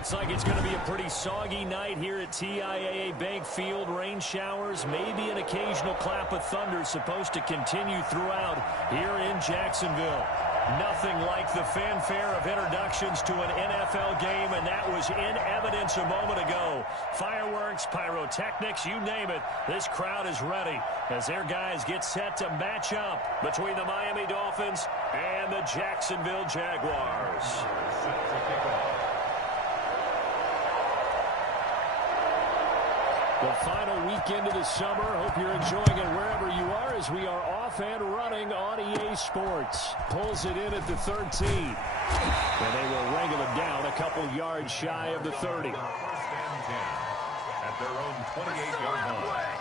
Looks like it's going to be a pretty soggy night here at TIAA Bank Field. Rain showers, maybe an occasional clap of thunder supposed to continue throughout here in Jacksonville. Nothing like the fanfare of introductions to an NFL game, and that was in evidence a moment ago. Fireworks, pyrotechnics, you name it. This crowd is ready as their guys get set to match up between the Miami Dolphins and the Jacksonville Jaguars. The final weekend of the summer. Hope you're enjoying it wherever you are as we are off and running on EA Sports. Pulls it in at the 13. And they will wrangle it down a couple yards shy of the 30. First and 10 at their own 28-yard line.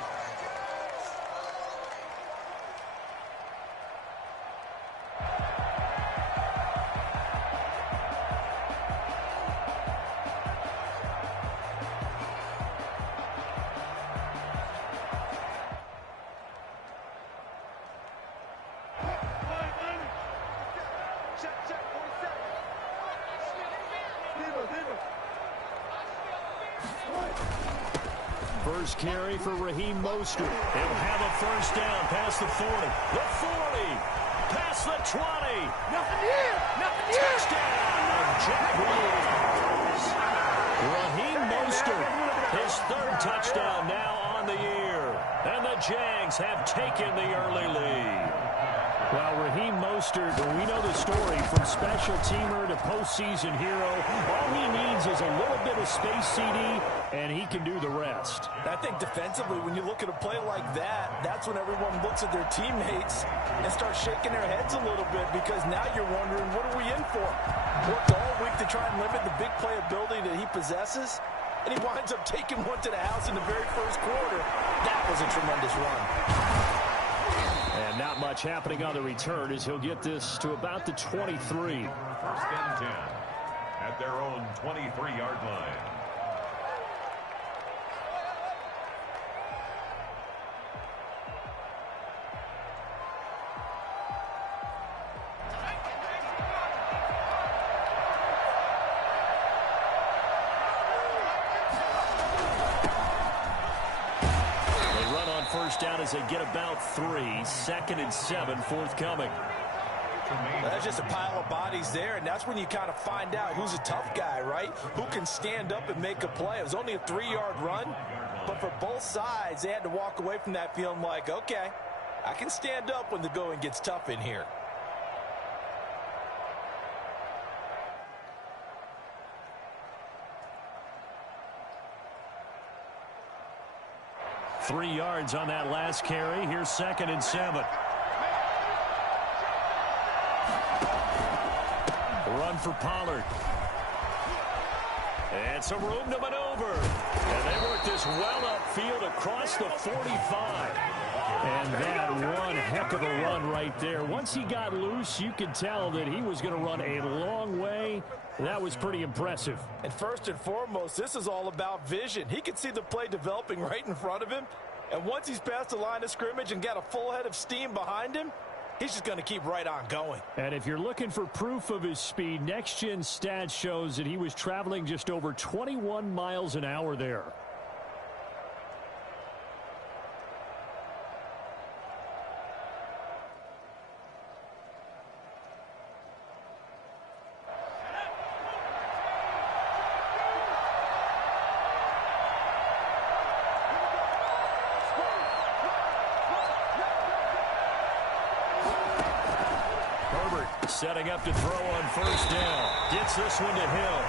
First carry for Raheem Mostert. He'll have a first down past the 40. The 40. Past the 20. Nothing here. Nothing here. Touchdown, Jaguars. Raheem Mostert, his third touchdown now on the year. And the Jags have taken the early lead. Well, Raheem Mostert, we know the story, from special teamer to postseason hero. All he needs is a little bit of space, CD, and he can do the rest. I think defensively, when you look at a play like that, that's when everyone looks at their teammates and starts shaking their heads a little bit, because now you're wondering, what are we in for? Worked all week to try and limit the big play ability that he possesses, and he winds up taking one to the house in the very first quarter. That was a tremendous run. And not much happening on the return as he'll get this to about the 23. First and 10 at their own 23-yard line. First down as they get about 3. 2nd and 7 forthcoming. That's just a pile of bodies there, and that's when you kind of find out who's a tough guy, right? Who can stand up and make a play. It was only a 3-yard run, but for both sides, they had to walk away from that feeling like, okay, I can stand up when the going gets tough in here. Three yards on that last carry. Here's 2nd and 7. Run for Pollard. And some room to maneuver. And they work this well upfield across the 45. And that one heck of a run right there. Once he got loose, you could tell that he was going to run a long way. That was pretty impressive. And first and foremost, this is all about vision. He could see the play developing right in front of him. And once he's past the line of scrimmage and got a full head of steam behind him, he's just going to keep right on going. And if you're looking for proof of his speed, Next Gen Stats shows that he was traveling just over 21 miles an hour there. Setting up to throw on first down. Gets this one to Hill.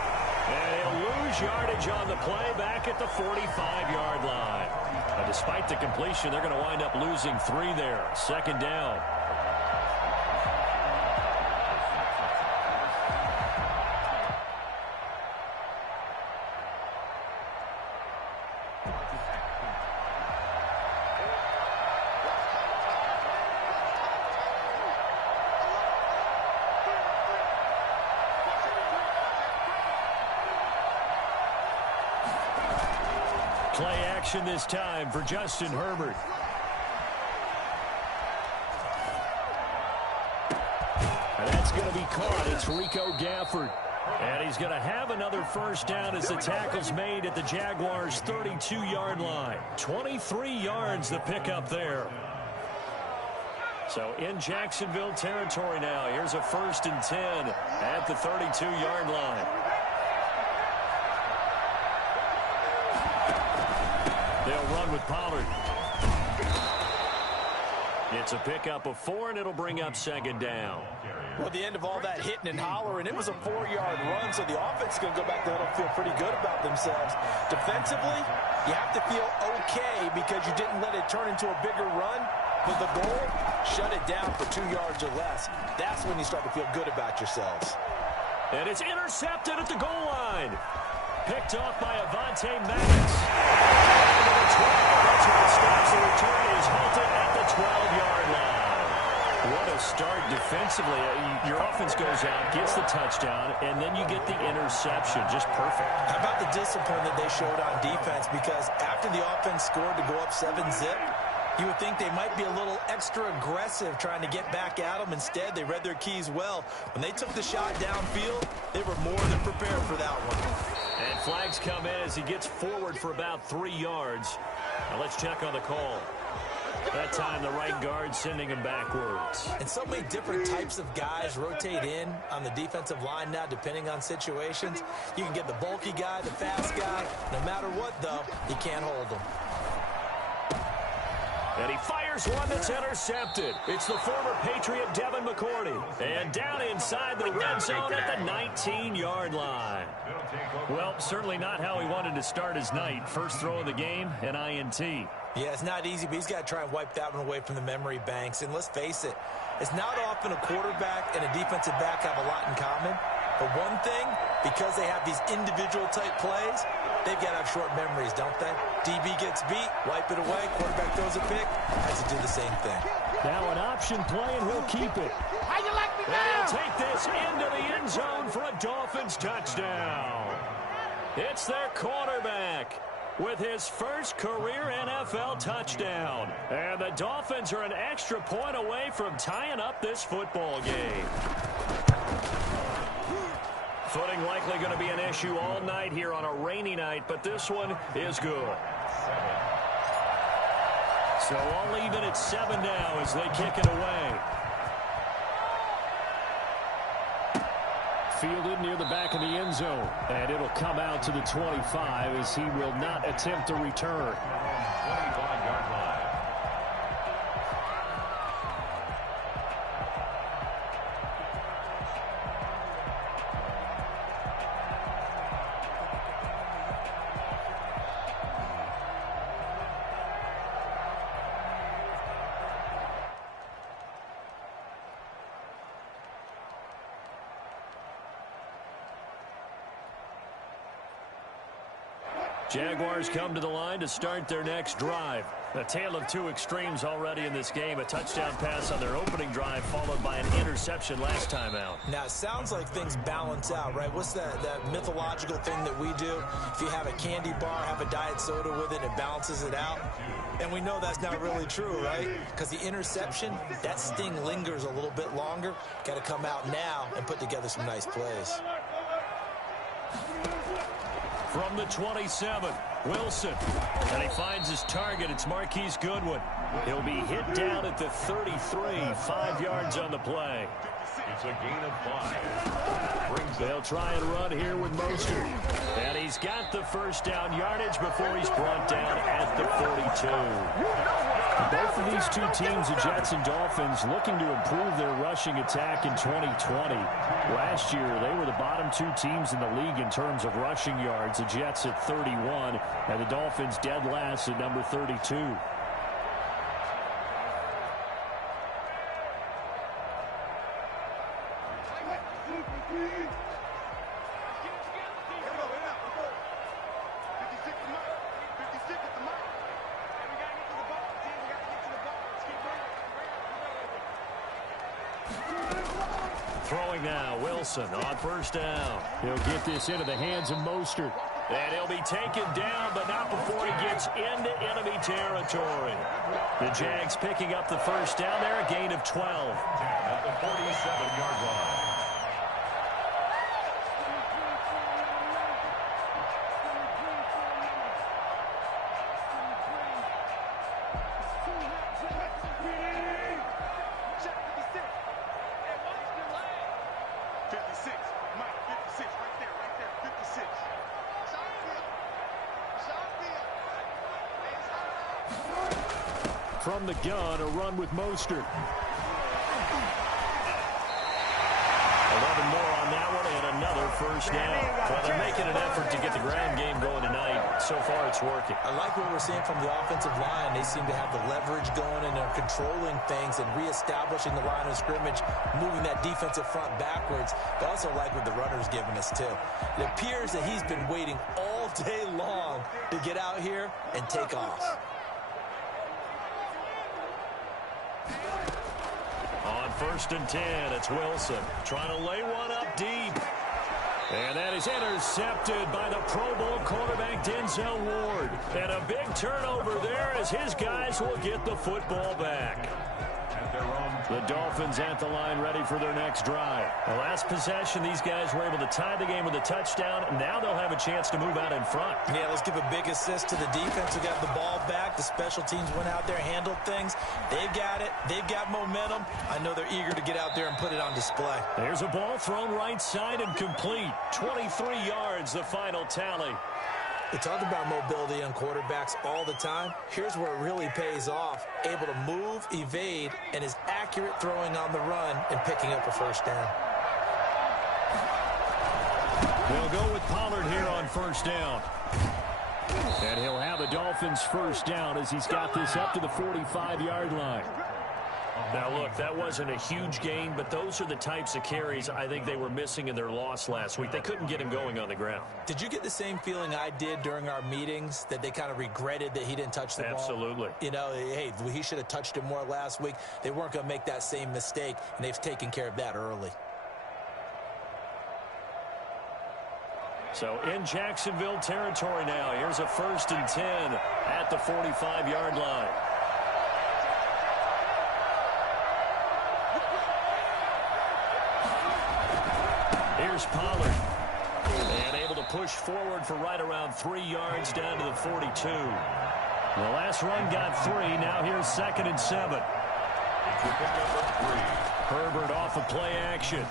And he'll lose yardage on the play back at the 45-yard line. But despite the completion, they're going to wind up losing 3 there. 2nd down. Play action this time for Justin Herbert. And that's going to be caught. It's Rico Gafford. And he's going to have another first down as the tackle's made at the Jaguars' 32-yard line. 23 yards the pickup there. So in Jacksonville territory now. Here's a 1st and 10 at the 32-yard line. They'll run with Pollard. It's a pickup of 4, and it'll bring up 2nd down. Well, at the end of all that hitting and hollering, it was a 4-yard run, so the offense is going to go back there and feel pretty good about themselves. Defensively, you have to feel okay because you didn't let it turn into a bigger run. But the goal, shut it down for 2 yards or less. That's when you start to feel good about yourselves. And it's intercepted at the goal line. Picked off by Avonte Maddox. That's where it stops. The return is halted at the 12-yard line. What a start defensively. Your offense goes out, gets the touchdown, and then you get the interception. Just perfect. How about the discipline that they showed on defense? Because after the offense scored to go up 7-zip, you would think they might be a little extra aggressive trying to get back at them. Instead, they read their keys well. When they took the shot downfield, they were more than prepared for that one. And flags come in as he gets forward for about 3 yards. Now let's check on the call. That time, the right guard sending him backwards. And so many different types of guys rotate in on the defensive line now, depending on situations. You can get the bulky guy, the fast guy. No matter what, though, you can't hold them. And he fires one that's intercepted. It's the former Patriot Devin McCourty. And down inside the red zone at the 19-yard line. Well, certainly not how he wanted to start his night. First throw of the game, an INT. Yeah, it's not easy, but he's got to try and wipe that one away from the memory banks. And let's face it, it's not often a quarterback and a defensive back have a lot in common. But one thing, because they have these individual type plays, they've got to have short memories, don't they? DB gets beat, wipe it away, quarterback throws a pick, has to do the same thing. Now an option play, and he'll keep it. How you like me And now? he'll take this into the end zone for a Dolphins touchdown. It's their quarterback with his first career NFL touchdown. And the Dolphins are an extra point away from tying up this football game. Footing likely going to be an issue all night here on a rainy night, but this one is good. So all even at 7 now as they kick it away. Fielded near the back of the end zone. And it'll come out to the 25 as he will not attempt to return. 25-yard line. Jaguars come to the line to start their next drive. A tale of two extremes already in this game. A touchdown pass on their opening drive followed by an interception last time out. Now, it sounds like things balance out, right? What's that mythological thing that we do? If you have a candy bar, have a diet soda with it, it balances it out. And we know that's not really true, right? Because the interception, that sting lingers a little bit longer. Got to come out now and put together some nice plays. From the 27, Wilson. And he finds his target. It's Marquise Goodwin. He'll be hit down at the 33, 5 yards on the play. It's a gain of 5. They'll try and run here with Mostert. And he's got the first down yardage before he's brought down at the 42. Both of these two teams, the Jets and Dolphins, looking to improve their rushing attack in 2020. Last year, they were the bottom two teams in the league in terms of rushing yards. The Jets at 31, and the Dolphins dead last at number 32. Throwing now, Wilson on first down. He'll get this into the hands of Mostert. And he'll be taken down, but not before he gets into enemy territory. The Jags picking up the first down there, a gain of 12. At the 47-yard line. 56. Mike, 56. Right there. 56. From the gun, a run with Mostert. 11 more on that one, and another first down. Well, they're making an effort to get the ground game going tonight. So far, it's working. I like what we're seeing from the offensive line. They seem to have the leverage going, and they're controlling things and reestablishing the line of scrimmage, moving that defensive front backwards. I also like what the runner's giving us, too. It appears that he's been waiting all day long to get out here and take off. On 1st and 10, it's Wilson trying to lay one up deep. And that is intercepted by the Pro Bowl quarterback Denzel Ward. And a big turnover there as his guys will get the football back. The Dolphins at the line ready for their next drive. The last possession, these guys were able to tie the game with a touchdown. Now they'll have a chance to move out in front. Yeah, let's give a big assist to the defense who got the ball back. The special teams went out there, handled things. They've got it. They've got momentum. I know they're eager to get out there and put it on display. There's a ball thrown right side and complete. 23 yards, the final tally. We talk about mobility on quarterbacks all the time. Here's where it really pays off. Able to move, evade, and is accurate throwing on the run and picking up a first down. They'll go with Pollard here on first down. And he'll have the Dolphins first down as he's got this up to the 45-yard line. Now, look, that wasn't a huge gain, but those are the types of carries I think they were missing in their loss last week. They couldn't get him going on the ground. Did you get the same feeling I did during our meetings, that they kind of regretted that he didn't touch the ball? Absolutely. You know, hey, he should have touched it more last week. They weren't going to make that same mistake, and they've taken care of that early. So in Jacksonville territory now, here's a 1st and 10 at the 45-yard line. Here's Pollard. And able to push forward for right around 3 yards down to the 42. The last run got 3. Now here's 2nd and 7. Herbert off of play action.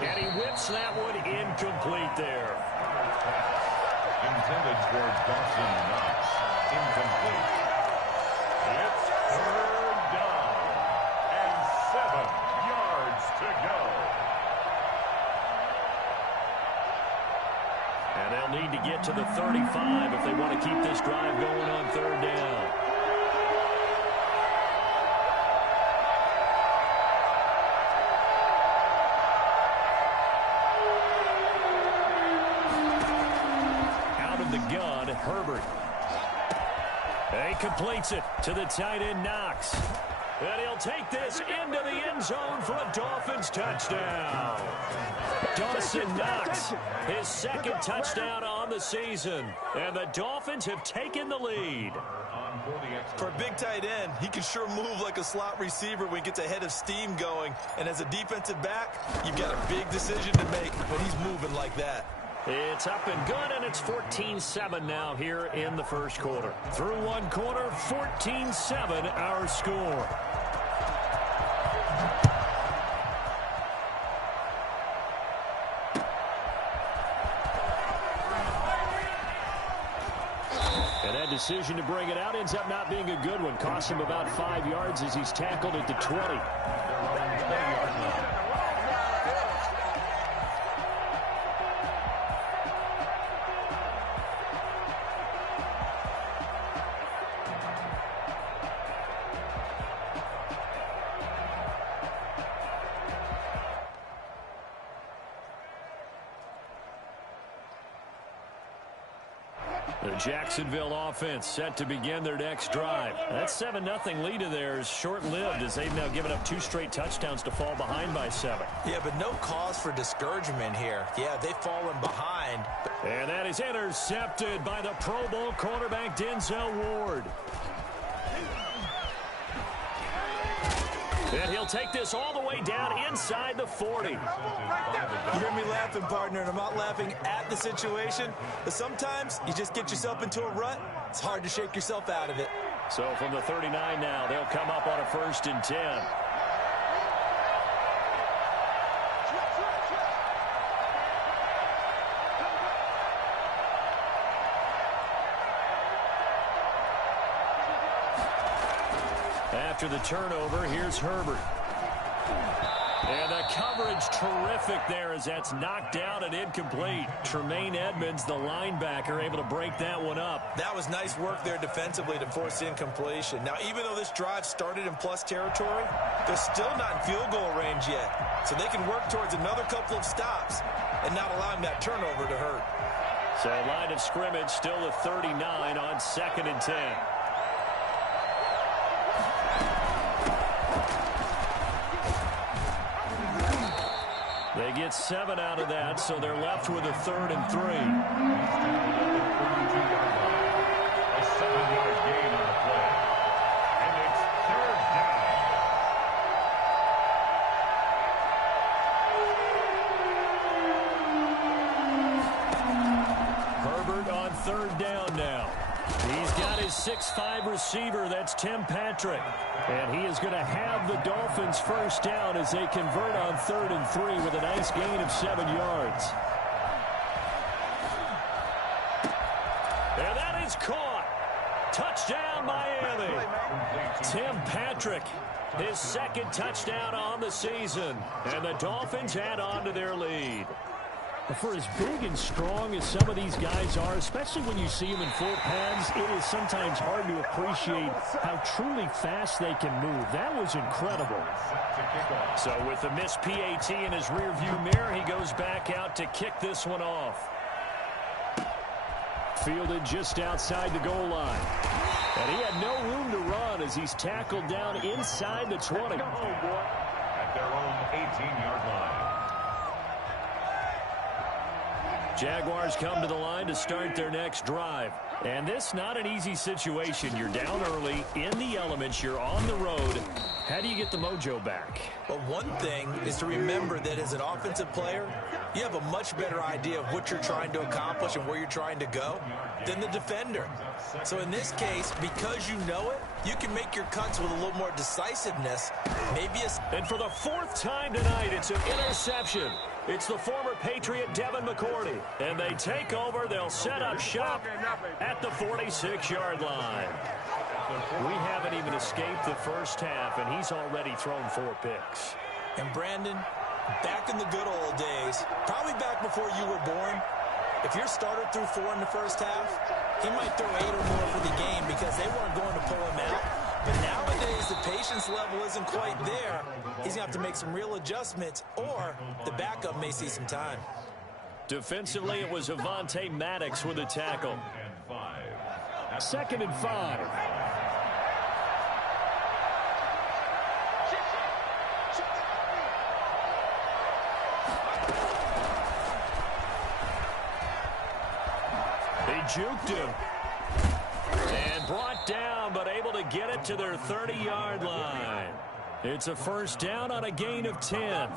And he whips that one incomplete there. Intended for Dawson Knox. Incomplete. It's 3rd down and 7 yards to go. And they'll need to get to the 35 if they want to keep this drive going on 3rd down. Out of the gun, Herbert. He completes it to the tight end, Knox. And he'll take this into the end zone for a Dolphins touchdown. Dawson Knox, his 2nd touchdown on the season. And the Dolphins have taken the lead. For a big tight end, he can sure move like a slot receiver when he gets a head of steam going. And as a defensive back, you've got a big decision to make when he's moving like that. It's up and good, and it's 14-7 now here in the first quarter. Through one quarter, 14-7 our score. And that decision to bring it out ends up not being a good one. Cost him about 5 yards as he's tackled at the 20. The Jacksonville offense set to begin their next drive. That 7-0 lead of theirs short-lived as they've now given up 2 straight touchdowns to fall behind by 7. Yeah, but no cause for discouragement here. Yeah, they've fallen behind. And that is intercepted by the Pro Bowl quarterback Denzel Ward. And he'll take this all the way down inside the 40. You hear me laughing, partner, and I'm not laughing at the situation. But sometimes you just get yourself into a rut. It's hard to shake yourself out of it. So from the 39 now, they'll come up on a 1st and 10. After the turnover, here's Herbert. And the coverage terrific there as that's knocked down and incomplete. Tremaine Edmonds, the linebacker, able to break that one up. That was nice work there defensively to force incompletion. Now, even though this drive started in plus territory, they're still not in field goal range yet. So they can work towards another couple of stops and not allowing that turnover to hurt. So line of scrimmage still a 39 on 2nd and 10. They get 7 out of that, so they're left with a 3rd and 3. A 7-yard gain on the play. And it's 3rd down. Herbert on 3rd down now. He's got his 6'5" receiver, that's Tim Patrick. And he is going to have the Dolphins first down as they convert on 3rd and 3 with a nice gain of 7 yards. And that is caught. Touchdown, Miami. Tim Patrick, his 2nd touchdown on the season. And the Dolphins add on to their lead. For as big and strong as some of these guys are, especially when you see them in full pads, it is sometimes hard to appreciate how truly fast they can move. That was incredible. So with the missed PAT in his rearview mirror, he goes back out to kick this one off. Fielded just outside the goal line. And he had no room to run as he's tackled down inside the 20. At their own 18-yard line. Jaguars come to the line to start their next drive. And this not an easy situation. You're down early, in the elements, you're on the road. How do you get the mojo back? Well, one thing is to remember that as an offensive player, you have a much better idea of what you're trying to accomplish and where you're trying to go than the defender. So in this case, because you know it, you can make your cuts with a little more decisiveness. And for the 4th time tonight, it's an interception. It's the former Patriot Devin McCourty. And they take over. They'll set up shop at the 46-yard line. We haven't even escaped the first half, and he's already thrown 4 picks. And Brandon, back in the good old days, probably back before you were born, if your starter threw 4 in the first half, he might throw 8 or more for the game because they weren't going to pull him out. But nowadays, the patience level isn't quite there. He's going to have to make some real adjustments, or the backup may see some time. Defensively, it was Avonte Maddox with a tackle. 2nd and 5. They juked him. And brought down, but able to get it to their 30-yard line. It's a first down on a gain of 10.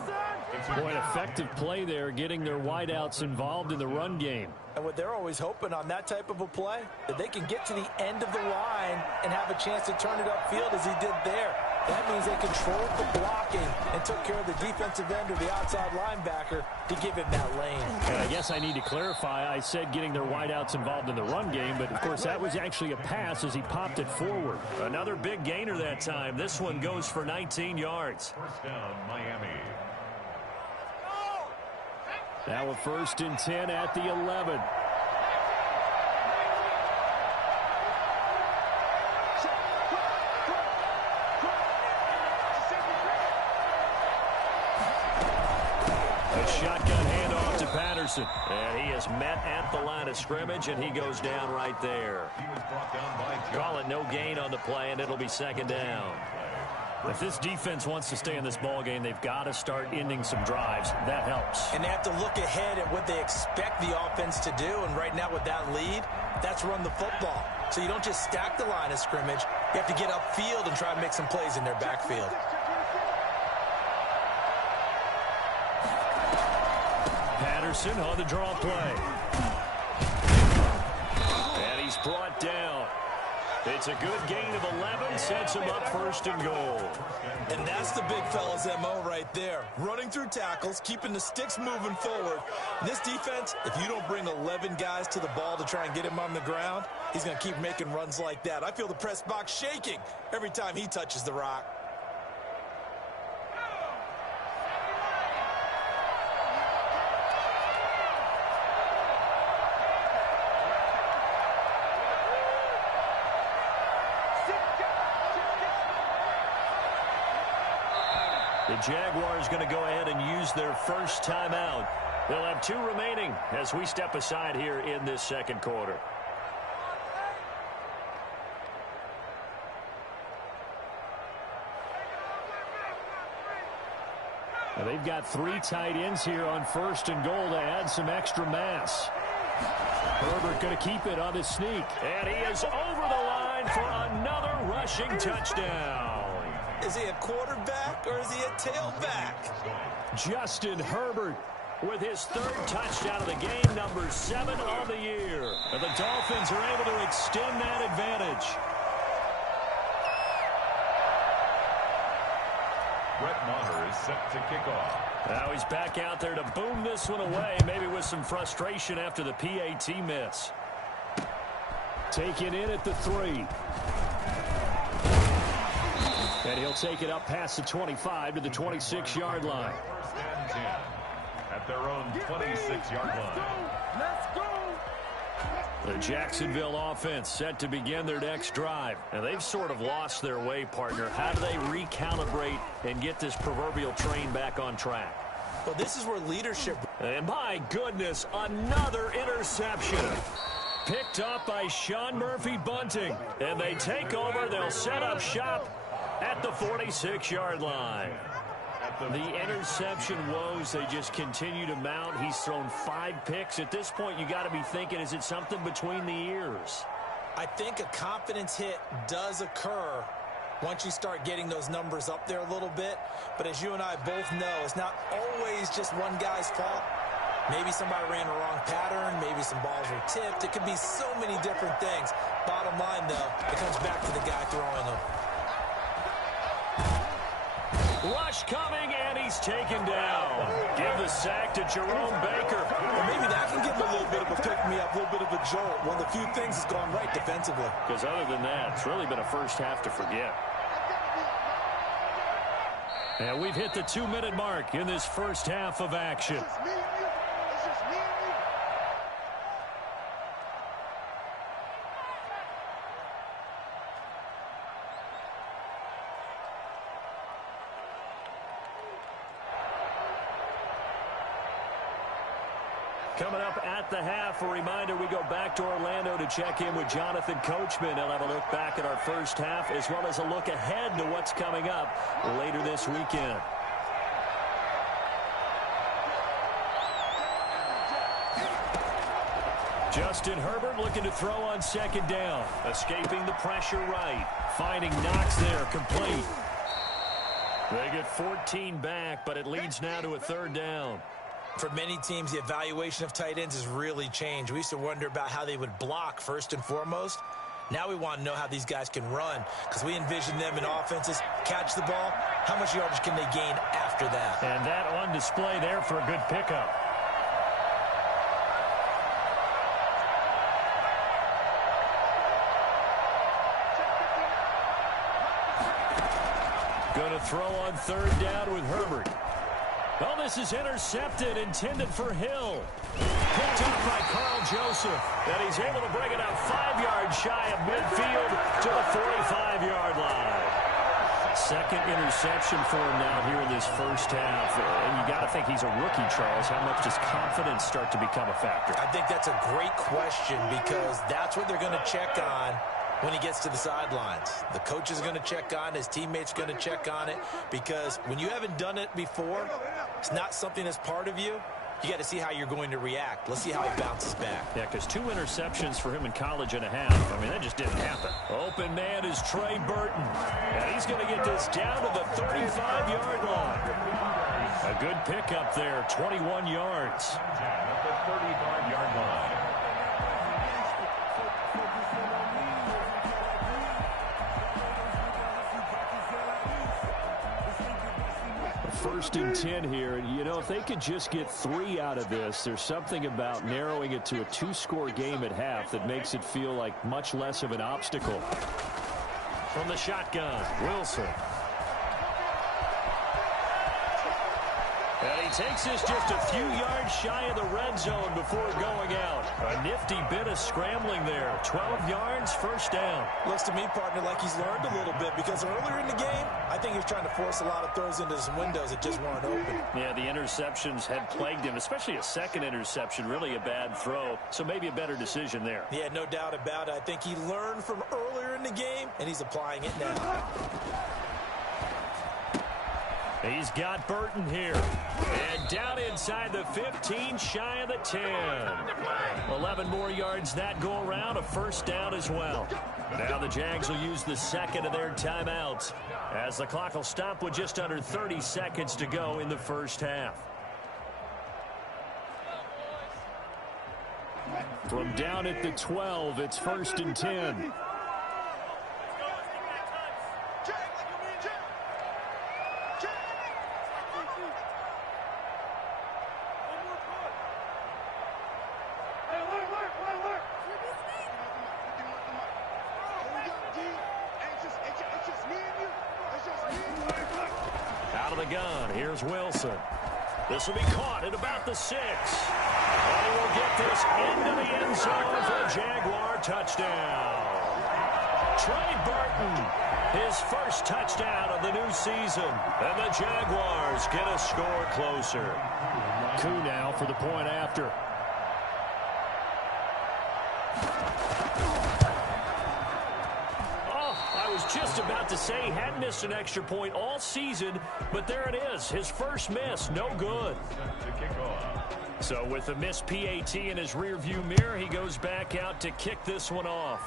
Boy, an effective play there, getting their wideouts involved in the run game. And what they're always hoping on that type of a play, that they can get to the end of the line and have a chance to turn it upfield as he did there. That means they controlled the blocking and took care of the defensive end or the outside linebacker to give him that lane. And I guess I need to clarify, I said getting their wideouts involved in the run game, but of course that was actually a pass as he popped it forward. Another big gainer that time. This one goes for 19 yards. First down, Miami. Now a 1st and 10 at the 11. A shotgun handoff to Patterson. And he is met at the line of scrimmage, and he goes down right there. He was brought down by Call it no gain on the play, and it'll be 2nd down. If this defense wants to stay in this ballgame, they've got to start ending some drives. That helps. And they have to look ahead at what they expect the offense to do. And right now with that lead, that's run the football. So you don't just stack the line of scrimmage. You have to get upfield and try to make some plays in their backfield. Patterson on the draw play. And he's brought down. It's a good gain of 11, sets him up 1st and goal. And that's the big fella's MO right there. Running through tackles, keeping the sticks moving forward. In this defense, if you don't bring 11 guys to the ball to try and get him on the ground, he's going to keep making runs like that. I feel the press box shaking every time he touches the rock. The Jaguars going to go ahead and use their first timeout. They'll have 2 remaining as we step aside here in this 2nd quarter. Now they've got 3 tight ends here on 1st and goal to add some extra mass. Herbert going to keep it on his sneak. And he is over the line for another rushing touchdown. Is he a quarterback or is he a tailback? Justin Herbert with his 3rd touchdown of the game, number 7 on the year. And the Dolphins are able to extend that advantage. Brett Maher is set to kick off. Now he's back out there to boom this one away, maybe with some frustration after the PAT miss. Taken in at the 3. And he'll take it up past the 25 to the 26-yard line. 1st and 10 at their own 26-yard line. Let's go. The Jacksonville offense set to begin their next drive. And they've sort of lost their way, partner. How do they recalibrate and get this proverbial train back on track? Well, this is where leadership... And my goodness, another interception. Picked up by Sean Murphy-Bunting. And they take over. They'll set up shop at the 46-yard line. The interception woes, they just continue to mount. He's thrown 5 picks. At this point, you got to be thinking, is it something between the ears? I think a confidence hit does occur once you start getting those numbers up there a little bit. But as you and I both know, it's not always just one guy's fault. Maybe somebody ran a wrong pattern. Maybe some balls were tipped. It could be so many different things. Bottom line, though, it comes back to the guy throwing them. Rush coming, and he's taken down. Give the sack to Jerome Baker. Well, maybe that can give him a little bit of a pick-me-up, a little bit of a jolt. One of the few things that's gone right defensively. Because other than that, it's really been a first half to forget. And we've hit the 2-minute mark in this first half of action. It's just me and you. It's just me and you. Coming up at the half, a reminder, we go back to Orlando to check in with Jonathan Coachman. He'll have a look back at our first half as well as a look ahead to what's coming up later this weekend. Justin Herbert looking to throw on 2nd down. Escaping the pressure right. Finding Knox there, complete. They get 14 back, but it leads now to a 3rd down. For many teams, the evaluation of tight ends has really changed. We used to wonder about how they would block first and foremost. Now we want to know how these guys can run because we envision them in offenses, catch the ball. How much yardage can they gain after that? And that on display there for a good pickup. Going to throw on 3rd down with Herbert. Well, this is intercepted, intended for Hill. Picked up by Carl Joseph. And he's able to bring it up 5 yards shy of midfield to the 45-yard line. 2nd interception for him now here in this first half. And you got to think he's a rookie, Charles. How much does confidence start to become a factor? I think that's a great question because that's what they're going to check on when he gets to the sidelines. The coach is going to check on it. His teammates are going to check on it because when you haven't done it before, it's not something that's part of you. You got to see how you're going to react. Let's see how he bounces back. Yeah, because 2 interceptions for him in college and a half. I mean, that just didn't happen. Open man is Trey Burton. And he's going to get this down to the 35-yard line. A good pickup there, 21 yards. At the 35-yard line. First and 10 here. And, you know, if they could just get 3 out of this, there's something about narrowing it to a 2-score game at half that makes it feel like much less of an obstacle. From the shotgun, Wilson. And he takes this just a few yards shy of the red zone before going out. A nifty bit of scrambling there. 12 yards, first down. Looks to me, partner, like he's learned a little bit because earlier in the game, I think he was trying to force a lot of throws into some windows that just weren't open. Yeah, the interceptions had plagued him, especially a second interception, really a bad throw. So maybe a better decision there. Yeah, no doubt about it. I think he learned from earlier in the game, and he's applying it now. He's got Burton here. And down inside the 15, shy of the 10. 11 more yards that go around, a first down as well. Now the Jags will use the second of their timeouts as the clock will stop with just under 30 seconds to go in the first half. From down at the 12, it's first and 10. Out of the gun, here's Wilson. This will be caught at about the 6. And he will get this into the end zone for a Jaguar touchdown. Trey Burton, his first touchdown of the new season. And the Jaguars get a score closer. Coup now for the point after. Just about to say he hadn't missed an extra point all season, but there it is. His first miss, no good. So with a missed PAT in his rearview mirror, he goes back out to kick this one off.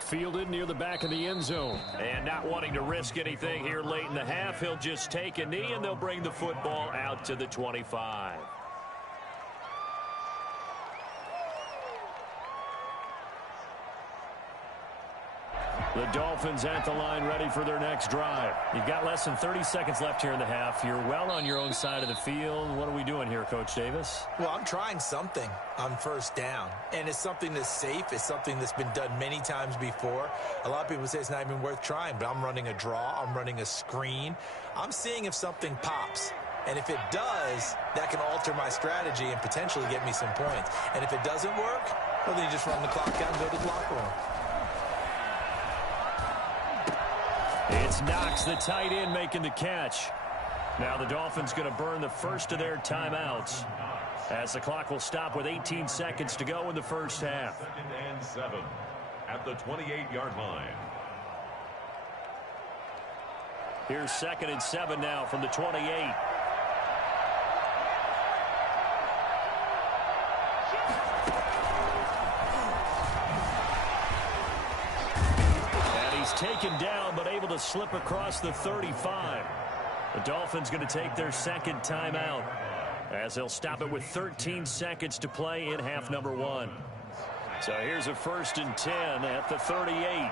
Fielded near the back of the end zone. And not wanting to risk anything here late in the half, he'll just take a knee, and they'll bring the football out to the 25. The Dolphins at the line ready for their next drive. You've got less than 30 seconds left here in the half. You're well on your own side of the field. What are we doing here, Coach Davis? Well, I'm trying something on first down, and it's something that's safe. It's something that's been done many times before. A lot of people say it's not even worth trying, but I'm running a draw. I'm running a screen. I'm seeing if something pops. And if it does, that can alter my strategy and potentially get me some points. And if it doesn't work, well, then you just run the clock out and go to the locker room. It's Knox, the tight end, making the catch. Now the Dolphins going to burn the first of their timeouts as the clock will stop with 18 seconds to go in the first half. 2nd and 7 at the 28-yard line. Here's 2nd and 7 now from the 28. Taken down, but able to slip across the 35. The Dolphins going to take their second timeout as they'll stop it with 13 seconds to play in half number 1. So here's a 1st and 10 at the 38.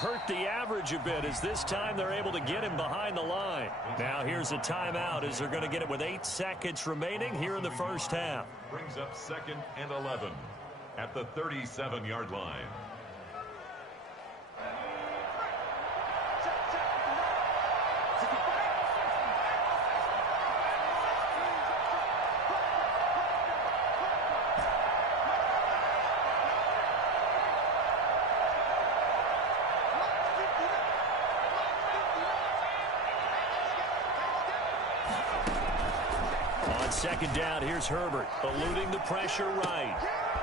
Hurt the average a bit as this time they're able to get him behind the line. Now here's a timeout as they're going to get it with 8 seconds remaining here in the first half. Brings up 2nd and 11 at the 37-yard line. Second down, here's Herbert, eluding the pressure right.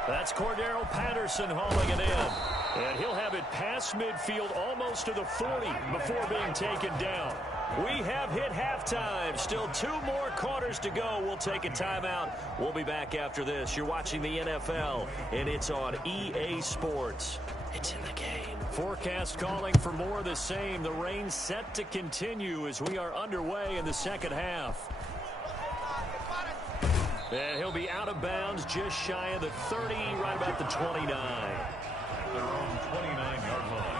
That's Cordero Patterson hauling it in. And he'll have it past midfield almost to the 40 before being taken down. We have hit halftime. Still 2 more quarters to go. We'll take a timeout. We'll be back after this. You're watching the NFL, and it's on EA Sports. It's in the game. Forecast calling for more of the same. The rain set to continue as we are underway in the second half. And he'll be out of bounds just shy of the 30, right about the 29. At their own 29-yard line.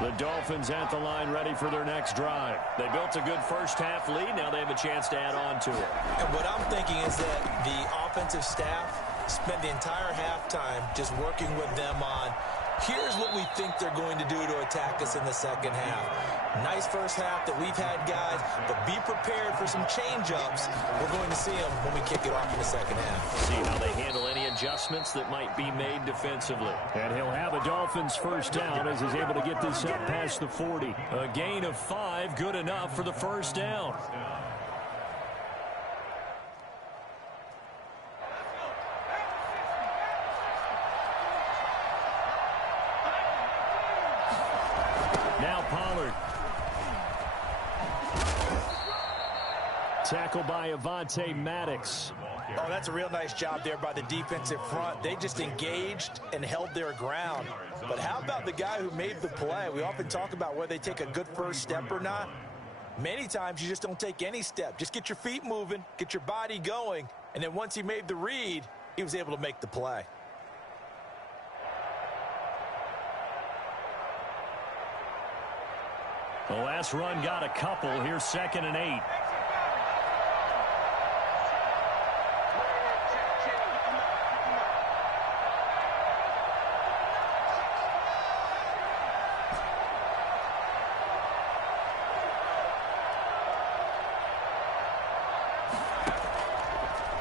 The Dolphins at the line ready for their next drive. They built a good first-half lead. Now they have a chance to add on to it. And what I'm thinking is that the offensive staff spent the entire halftime just working with them on, here's what we think they're going to do to attack us in the second half. Nice first half that we've had, guys, but be prepared for some change-ups. We're going to see them when we kick it off in the second half. See how they handle any adjustments that might be made defensively. And he'll have a Dolphins first down as he's able to get this up past the 40. A gain of 5, good enough for the first down. Now Pollard. Tackled by Avonte Maddox. Oh, that's a real nice job there by the defensive front. They just engaged and held their ground. But how about the guy who made the play? We often talk about whether they take a good first step or not. Many times you just don't take any step. Just get your feet moving, get your body going, and then once he made the read, he was able to make the play. The last run got a couple. Here's 2nd and 8.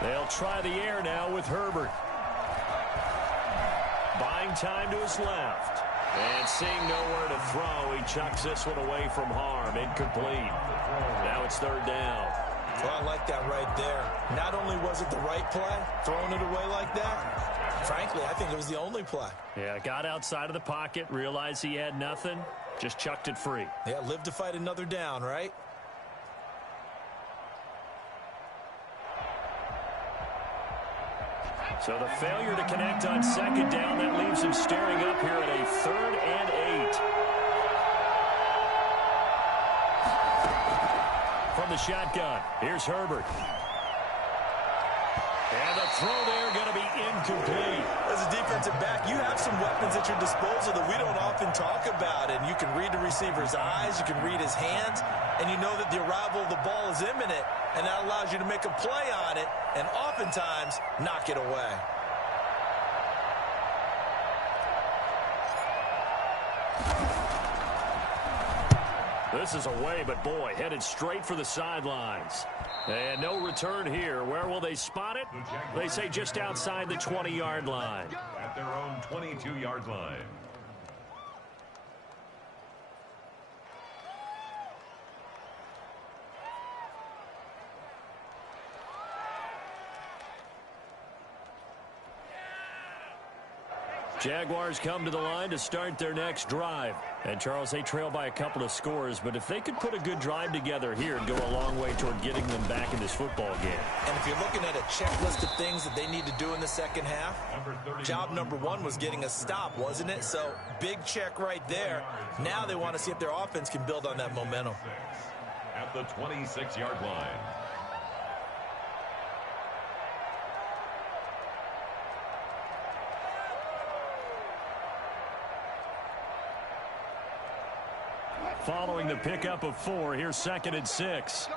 They'll try the air now with Herbert. Buying time to his left. And seeing nowhere to throw, he chucks this one away from harm. Incomplete. Now it's 3rd down. Well, I like that right there. Not only was it the right play, throwing it away like that, frankly, I think it was the only play. Yeah, got outside of the pocket, realized he had nothing, just chucked it free. Yeah, live to fight another down, right? So the failure to connect on 2nd down, that leaves him staring up here at a 3rd and 8. From the shotgun, here's Herbert. And the throw there going to be incomplete. As a defensive back, you have some weapons at your disposal that we don't often talk about. And you can read the receiver's eyes, you can read his hands, and you know that the arrival of the ball is imminent. And that allows you to make a play on it and oftentimes knock it away. This is away, but boy, headed straight for the sidelines. And no return here. Where will they spot it? They say just outside the 20-yard line. At their own 22-yard line. Jaguars come to the line to start their next drive. And, Charles, they trail by a couple of scores, but if they could put a good drive together here, it'd go a long way toward getting them back in this football game. And if you're looking at a checklist of things that they need to do in the second half, job number 1 was getting a stop, wasn't it? So, big check right there. Now they want to see if their offense can build on that momentum. At the 26-yard line. Following the pickup of 4, here's 2nd and 6.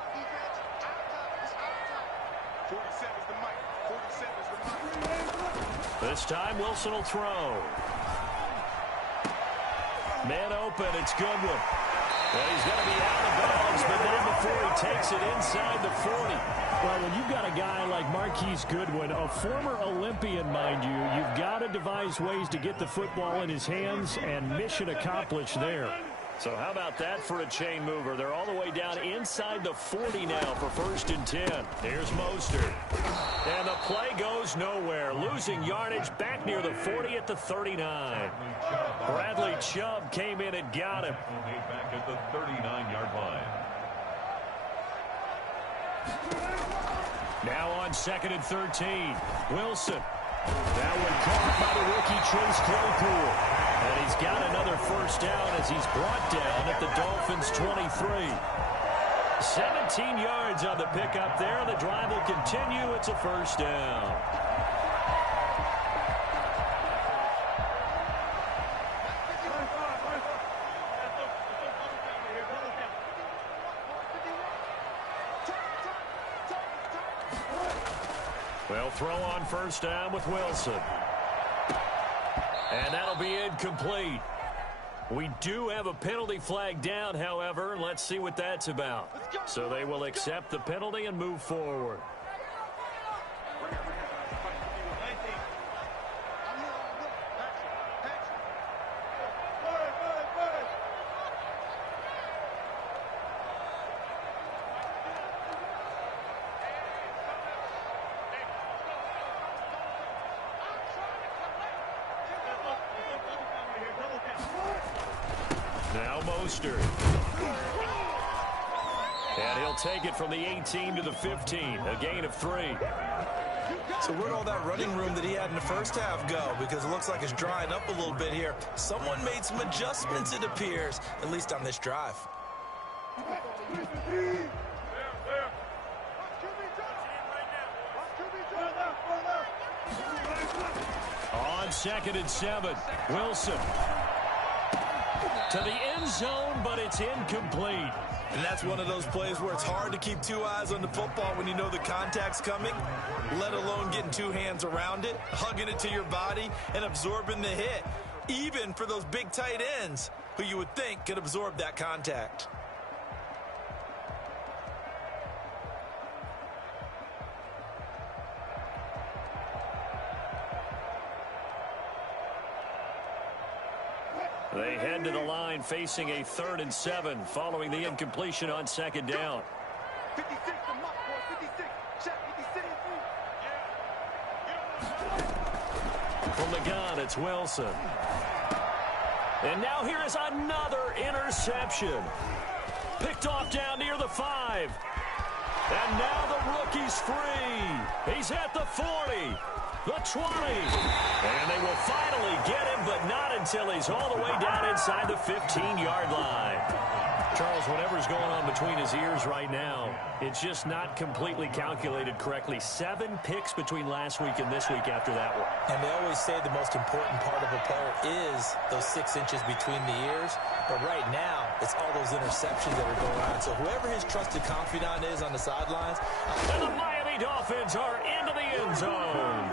This time Wilson will throw. Man open, it's Goodwin. Well, he's going to be out of bounds, but not before he takes it inside the 40. Well, when you've got a guy like Marquise Goodwin, a former Olympian, mind you, you've got to devise ways to get the football in his hands, and mission accomplished there. So how about that for a chain mover? They're all the way down inside the 40 now for 1st and 10. Here's Mostert. And the play goes nowhere. Losing yardage back near the 40 at the 39. Bradley Chubb came in and got him. Back at the 39-yard line. Now on 2nd and 13. Wilson. That one caught by the rookie Chase Claypool. And he's got another first down as he's brought down at the Dolphins' 23. 17 yards on the pickup there, and the drive will continue. It's a first down. They'll throw on first down with Wilson. And that'll be incomplete. We do have a penalty flag down, however. Let's see what that's about. So they will accept the penalty and move forward. Now Mostert. And he'll take it from the 18 to the 15. A gain of 3. So where'd all that running room that he had in the first half go? Because it looks like it's drying up a little bit here. Someone made some adjustments, it appears, at least on this drive. On 2nd and 7, Wilson. To the end zone, but it's incomplete. And that's one of those plays where it's hard to keep two eyes on the football when you know the contact's coming, let alone getting two hands around it, hugging it to your body, and absorbing the hit, even for those big tight ends who you would think could absorb that contact. They head to the line facing a 3rd and 7 following the incompletion on 2nd down. 56 to Muck, boy. 56. Check 56. From the gun, it's Wilson. And now here is another interception. Picked off down near the 5. And now the rookie's free. He's at the 40. The 20. And they will finally get him, but not until he's all the way down inside the 15-yard line. Charles, whatever's going on between his ears right now, it's just not completely calculated correctly. 7 picks between last week and this week after that one. And they always say the most important part of a player is those 6 inches between the ears. But right now, it's all those interceptions that are going on. So whoever his trusted confidant is on the sidelines. And the Miami Dolphins are into the end zone.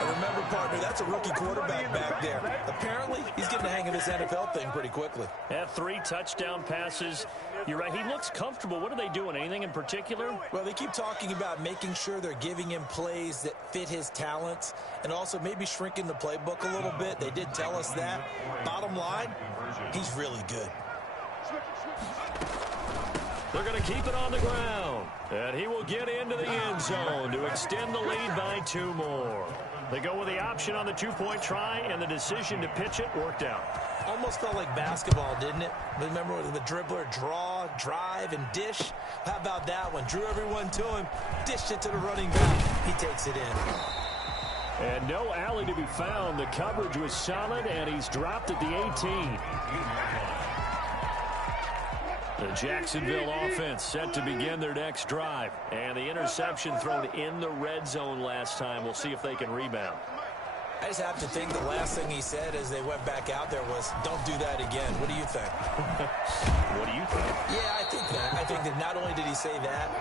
And remember, partner, that's a rookie quarterback back there. Apparently, he's getting the hang of this NFL thing pretty quickly. Had 3 touchdown passes. You're right, he looks comfortable. What are they doing? Anything in particular? Well, they keep talking about making sure they're giving him plays that fit his talents and also maybe shrinking the playbook a little bit. They did tell us that. Bottom line, he's really good. They're going to keep it on the ground. And he will get into the end zone to extend the lead by 2 more. They go with the option on the 2-point try, and the decision to pitch it worked out. Almost felt like basketball, didn't it? Remember with the dribbler, draw, drive, and dish? How about that one? Drew everyone to him, dished it to the running back. He takes it in. And no alley to be found. The coverage was solid, and he's dropped at the 18. The Jacksonville offense set to begin their next drive. And the interception thrown in the red zone last time. We'll see if they can rebound. I just have to think the last thing he said as they went back out there was, don't do that again. What do you think? What do you think? Yeah, I think that. I think that not only did he say that,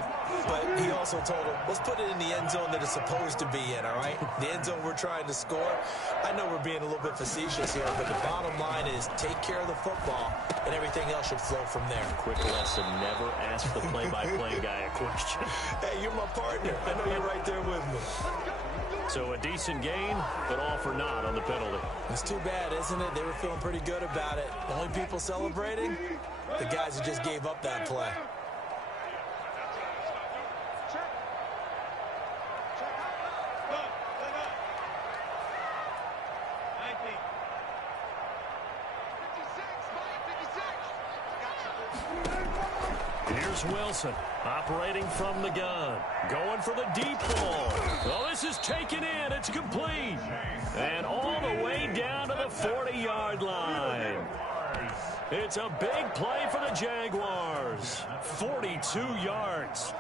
but he also told him, let's put it in the end zone that it's supposed to be in, all right? The end zone we're trying to score. I know we're being a little bit facetious here, but the bottom line is take care of the football, and everything else should flow from there. Quick lesson, never ask the play-by-play guy a question. Hey, you're my partner. I know you're right there with me. So a decent gain, but all for naught on the penalty. It's too bad, isn't it? They were feeling pretty good about it. The only people celebrating, the guys who just gave up that play. Here's Wilson, operating from the gun, going for the deep ball. Well, this is taken in. It's complete. And all the way down to the 40-yard line. It's a big play for the Jaguars. 42 yards.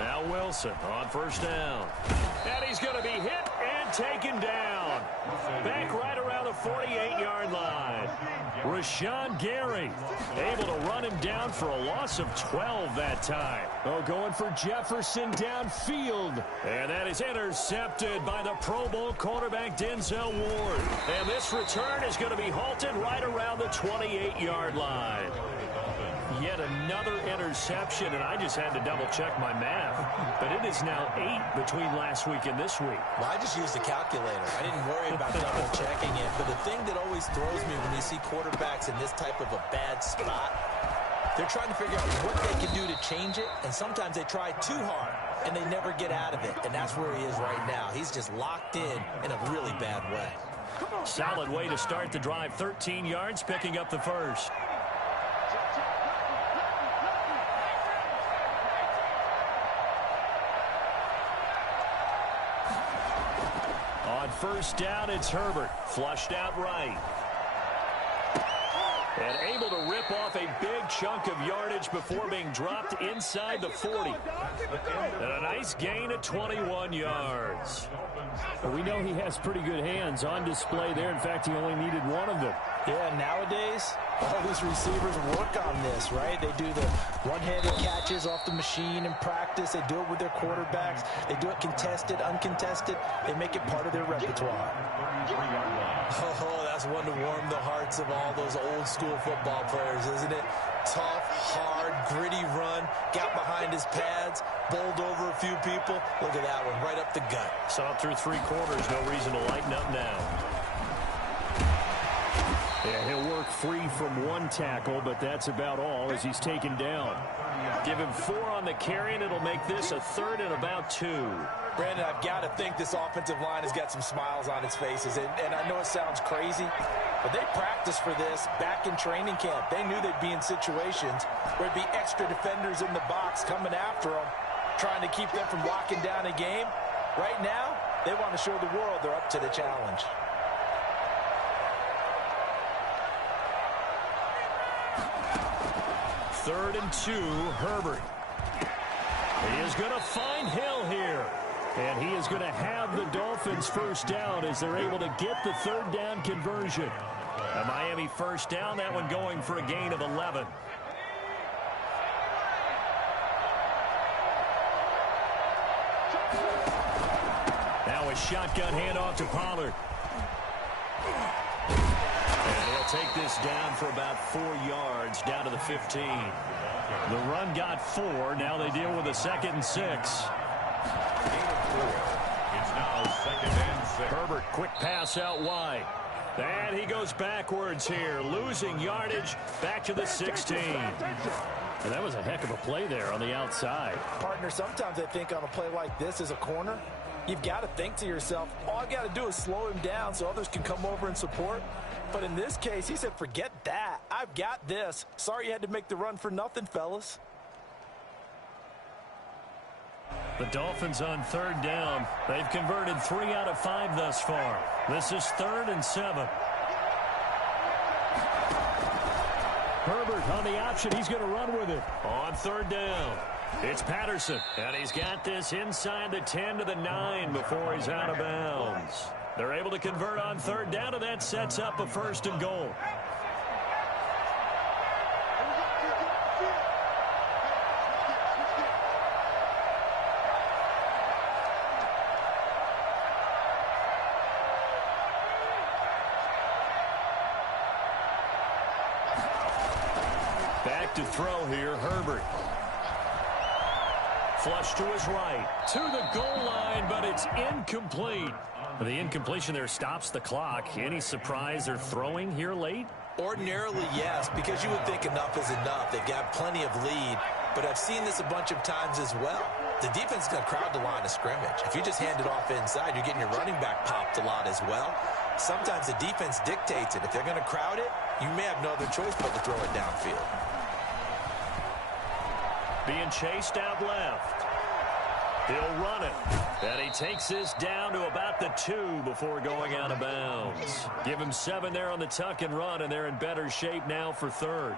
Now Wilson on first down. And he's going to be hit and taken down. Back right around the 48-yard line. Rashawn Gary able to run him down for a loss of 12 that time. Oh, going for Jefferson downfield. And that is intercepted by the Pro Bowl quarterback Denzel Ward. And this return is going to be halted right around the 28-yard line. Yet another interception, and I just had to double-check my math. But it is now 8 between last week and this week. Well, I just used a calculator. I didn't worry about double-checking it. But the thing that always throws me when you see quarterbacks in this type of a bad spot, they're trying to figure out what they can do to change it, and sometimes they try too hard, and they never get out of it. And that's where he is right now. He's just locked in a really bad way. Solid way to start the drive. 13 yards, picking up the first. On first down, it's Herbert. Flushed out right. And able to rip off a big chunk of yardage before being dropped inside the 40. And a nice gain of 21 yards. Well, we know he has pretty good hands on display there. In fact, he only needed one of them. Yeah, nowadays, all these receivers work on this, right? They do the one-handed catches off the machine in practice. They do it with their quarterbacks. They do it contested, uncontested. They make it part of their repertoire. Oh, that's one to warm the hearts of all those old-school football players, isn't it? Tough, hard, gritty run. Got behind his pads, bowled over a few people. Look at that one, right up the gut. Saw it through 3 quarters. No reason to lighten up now. Yeah, he'll work free from one tackle, but that's about all as he's taken down. Give him 4 on the carry, and it'll make this a 3rd and about 2. Brandon, I've got to think this offensive line has got some smiles on its faces, and I know it sounds crazy, but they practiced for this back in training camp. They knew they'd be in situations where there'd be extra defenders in the box coming after them, trying to keep them from locking down a game. Right now, they want to show the world they're up to the challenge. Third and 2, Herbert. He is going to find Hill here. And he is going to have the Dolphins first down as they're able to get the 3rd down conversion. A Miami first down, that one going for a gain of 11. Now a shotgun handoff to Pollard. And he'll take this down for about 4 yards, down to the 15. The run got 4. Now they deal with a 2nd and 6. It's now 2nd and 6. Herbert, quick pass out wide. And he goes backwards here, losing yardage back to the 16. And that was a heck of a play there on the outside. Partner, sometimes I think on a play like this as a corner, you've got to think to yourself, all I've got to do is slow him down so others can come over and support. But in this case, he said, forget that. I've got this. Sorry you had to make the run for nothing, fellas. The Dolphins on 3rd down. They've converted 3 out of 5 thus far. This is 3rd and 7. Herbert on the option. He's going to run with it. On 3rd down, it's Patterson. And he's got this inside the 10 to the 9 before he's out of bounds. They're able to convert on 3rd down, and that sets up a 1st and goal. Back to throw here, Herbert. Flush to his right, to the goal line, but it's incomplete. The incompletion there stops the clock. Any surprise they're throwing here late? Ordinarily, yes, because you would think enough is enough. They've got plenty of lead, but I've seen this a bunch of times as well. The defense is going to crowd the line of scrimmage. If you just hand it off inside, you're getting your running back popped a lot as well. Sometimes the defense dictates it. If they're going to crowd it, you may have no other choice but to throw it downfield. Being chased out left. He'll run it. And he takes this down to about the 2 before going out of bounds. Give him 7 there on the tuck and run, and they're in better shape now for third.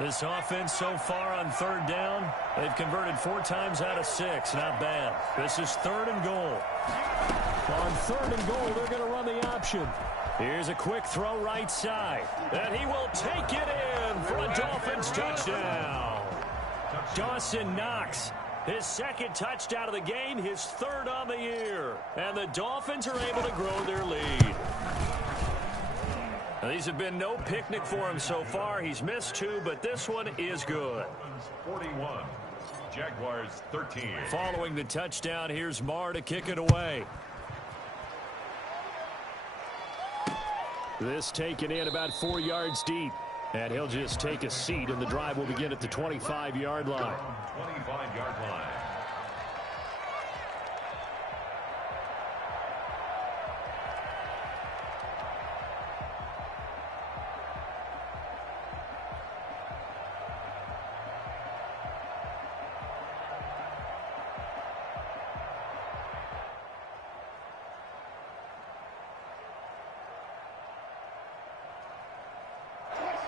This offense so far on third down, they've converted 4 times out of 6. Not bad. This is 3rd and goal. On 3rd and goal, they're going to run the option. Here's a quick throw right side. And he will take it in for a Dolphins touchdown. Dawson Knox, his 2nd touchdown of the game, his 3rd on the year. And the Dolphins are able to grow their lead. Now, these have been no picnic for him so far. He's missed 2, but this one is good. 41, Jaguars 13. Following the touchdown, here's Marr to kick it away. This taken in about 4 yards deep. And he'll just take a seat, and the drive will begin at the 25-yard line. 25-yard line.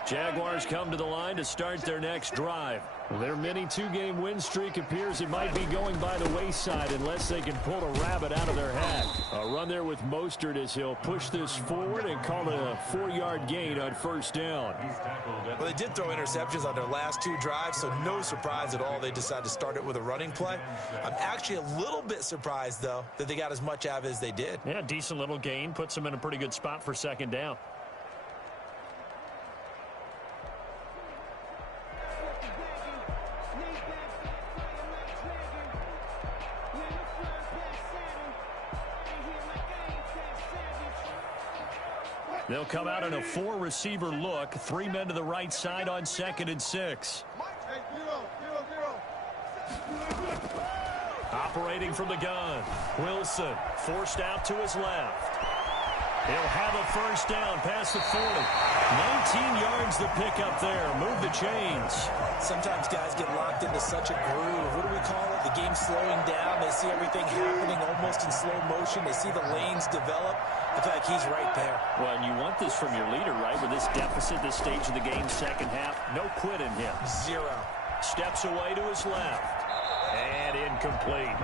Jaguars come to the line to start their next drive. Their mini 2-game win streak appears it might be going by the wayside unless they can pull a rabbit out of their hat. A run there with Mostert as he'll push this forward and call it a 4-yard gain on 1st down. Well, they did throw interceptions on their last 2 drives, so no surprise at all they decided to start it with a running play. I'm actually a little bit surprised, though, that they got as much out of it as they did. Yeah, decent little gain. Puts them in a pretty good spot for 2nd down. They'll come out in a 4-receiver look. 3 men to the right side on 2nd and 6. Operating from the gun. Wilson forced out to his left. He'll have a 1st down past the 40. 19 yards to pick up there. Move the chains. Sometimes guys get locked into such a groove. What do we call it? The game's slowing down. They see everything happening almost in slow motion. They see the lanes develop. I feel like he's right there. Well, and you want this from your leader, right? With this deficit, this stage of the game, 2nd half, no quit in him. 0. Steps away to his left. And incomplete.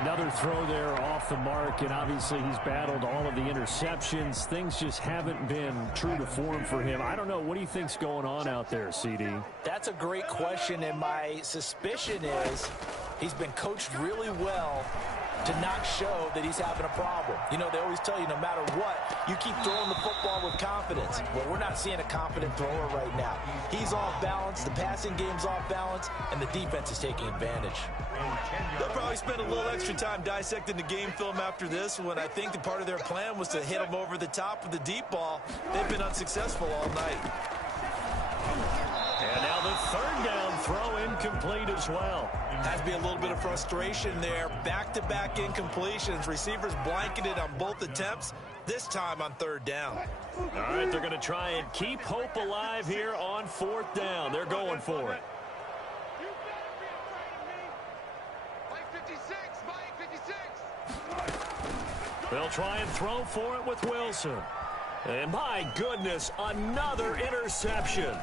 Another throw there off the mark, and obviously he's battled all of the interceptions. Things just haven't been true to form for him. I don't know. What do you think's going on out there, CD? That's a great question, and my suspicion is he's been coached really well to not show that he's having a problem. You know, they always tell you no matter what, you keep throwing the football with confidence. Well, we're not seeing a confident thrower right now. He's off balance, the passing game's off balance, and the defense is taking advantage. They'll probably spend a little extra time dissecting the game film after this when I think the part of their plan was to hit him over the top with the deep ball. They've been unsuccessful all night. And now the 3rd down throw incomplete as well. Has to be a little bit of frustration there. Back-to-back incompletions. Receivers blanketed on both attempts, this time on 3rd down. All right, they're going to try and keep hope alive here on 4th down. They're going for it. They'll try and throw for it with Wilson. And my goodness, another interception.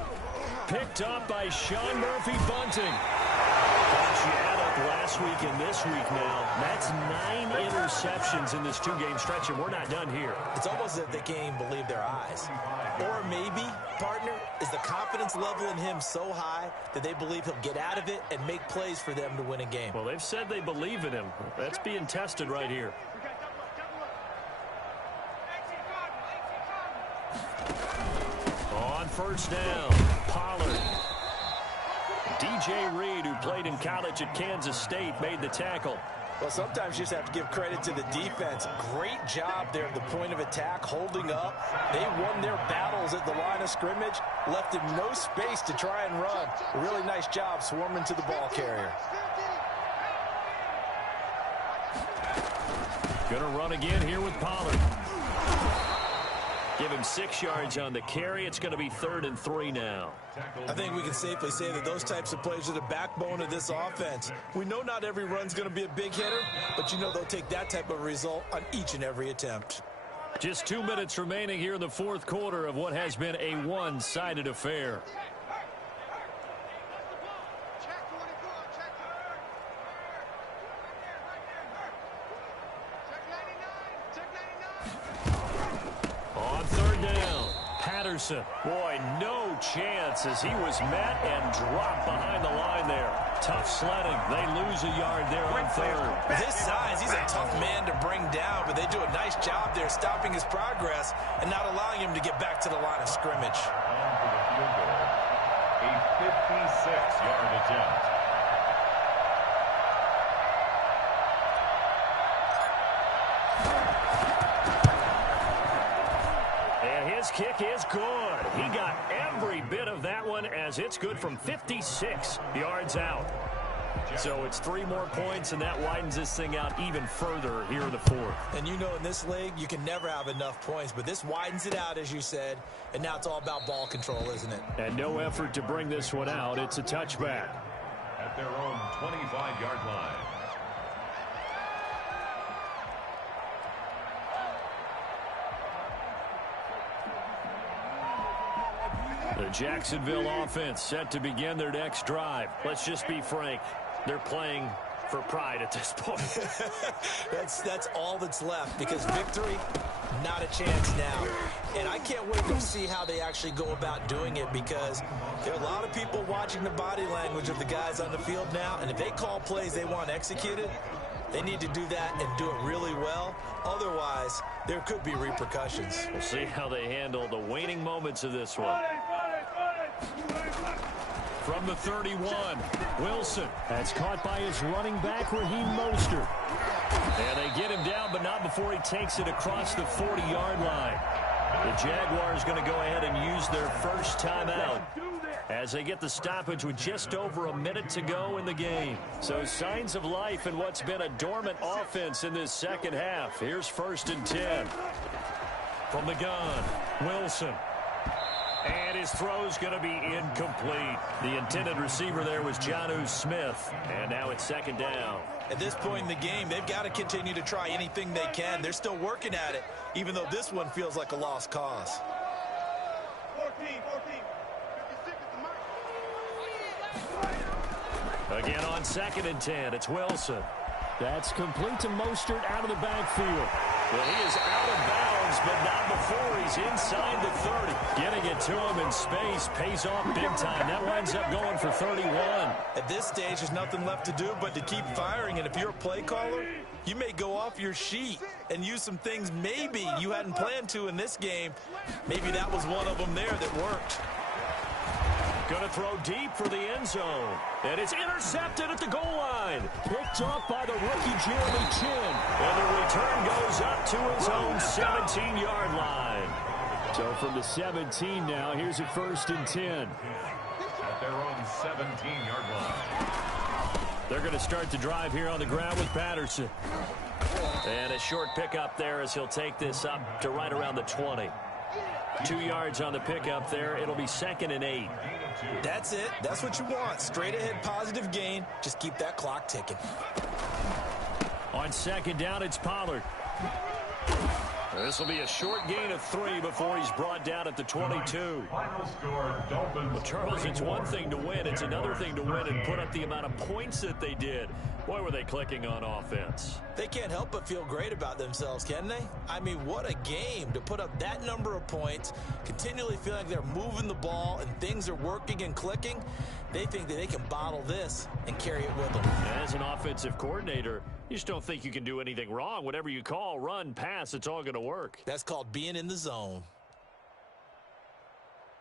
Picked up by Sean Murphy-Bunting. You add up last week and this week now, that's 9 interceptions in this 2-game stretch, and we're not done here. It's almost as if they can't even believe their eyes. Or maybe, partner, is the confidence level in him so high that they believe he'll get out of it and make plays for them to win a game. Well, they've said they believe in him. That's being tested right here. On 1st down, Pollard. DJ Reed, who played in college at Kansas State, made the tackle. Well, sometimes you just have to give credit to the defense. Great job there at the point of attack, holding up. They won their battles at the line of scrimmage, left him no space to try and run. A really nice job swarming to the ball carrier. Going to run again here with Pollard. Give him 6 yards on the carry. It's going to be 3rd and 3 now. I think we can safely say that those types of plays are the backbone of this offense. We know not every run's going to be a big hitter, but you know they'll take that type of result on each and every attempt. Just 2 minutes remaining here in the 4th quarter of what has been a one-sided affair. On 3rd down, Patterson. Boy, no chance as he was met and dropped behind the line there. Tough sledding. They lose a yard there on 3rd. With his size, he's a tough man to bring down, but they do a nice job there stopping his progress and not allowing him to get back to the line of scrimmage. On for the field goal. A 56-yard attempt. His kick is good. He got every bit of that one as it's good from 56 yards out. So it's 3 more points, and that widens this thing out even further here in the 4th. And you know in this league, you can never have enough points, but this widens it out, as you said, and now it's all about ball control, isn't it? And no effort to bring this one out. It's a touchback. At their own 25-yard line. The Jacksonville offense set to begin their next drive. Let's just be frank. They're playing for pride at this point. That's all that's left, because victory, not a chance now. And I can't wait to see how they actually go about doing it, because there are a lot of people watching the body language of the guys on the field now, and if they call plays they want executed, they need to do that and do it really well. Otherwise, there could be repercussions. We'll see how they handle the waning moments of this one. From the 31, Wilson. That's caught by his running back, Raheem Mostert. And they get him down, but not before he takes it across the 40-yard line. The Jaguars going to go ahead and use their first timeout as they get the stoppage with just over a minute to go in the game. So signs of life in what's been a dormant offense in this second half. Here's 1st and 10. From the gun, Wilson. And his throw's going to be incomplete. The intended receiver there was Jonnu Smith. And now it's 2nd down. At this point in the game, they've got to continue to try anything they can. They're still working at it, even though this one feels like a lost cause. 14. 56 is the mark. Again on 2nd and 10, it's Wilson. That's complete to Mostert out of the backfield. Well, he is out of bounds, but not before he's inside the 30. Getting it to him in space pays off big time. That winds up going for 31. At this stage, there's nothing left to do but to keep firing. And if you're a play caller, you may go off your sheet and use some things maybe you hadn't planned to in this game. Maybe that was one of them there that worked. Going to throw deep for the end zone. And it's intercepted at the goal line. Picked off by the rookie Jeremy Chin. And the return goes up to his own 17-yard line. So from the 17 now, here's a 1st and 10. At their own 17-yard line. They're going to start the drive here on the ground with Patterson. And a short pickup there as he'll take this up to right around the 20. 2 yards on the pickup there. It'll be 2nd and 8. That's it. That's what you want. Straight ahead positive gain. Just keep that clock ticking. On 2nd down, it's Pollard. This will be a short gain of 3 before he's brought down at the 22. Final score, Dolphins. Well, Charles, it's one thing to win. It's another thing to win and put up the amount of points that they did. Boy, were they clicking on offense. They can't help but feel great about themselves, can they? I mean, what a game to put up that number of points, continually feeling like they're moving the ball and things are working and clicking. They think that they can bottle this and carry it with them. As an offensive coordinator, you just don't think you can do anything wrong. Whatever you call, run, pass, it's all going to work. That's called being in the zone.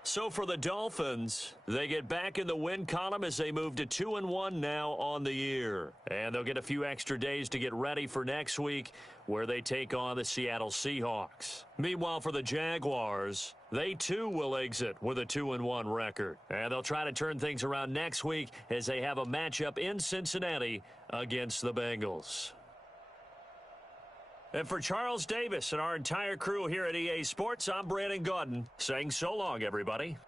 So for the Dolphins, they get back in the win column as they move to 2-1 now on the year. And they'll get a few extra days to get ready for next week where they take on the Seattle Seahawks. Meanwhile, for the Jaguars, they too will exit with a 2-1 record. And they'll try to turn things around next week as they have a matchup in Cincinnati against the Bengals. And for Charles Davis and our entire crew here at EA Sports, I'm Brandon Gaudin saying so long, everybody.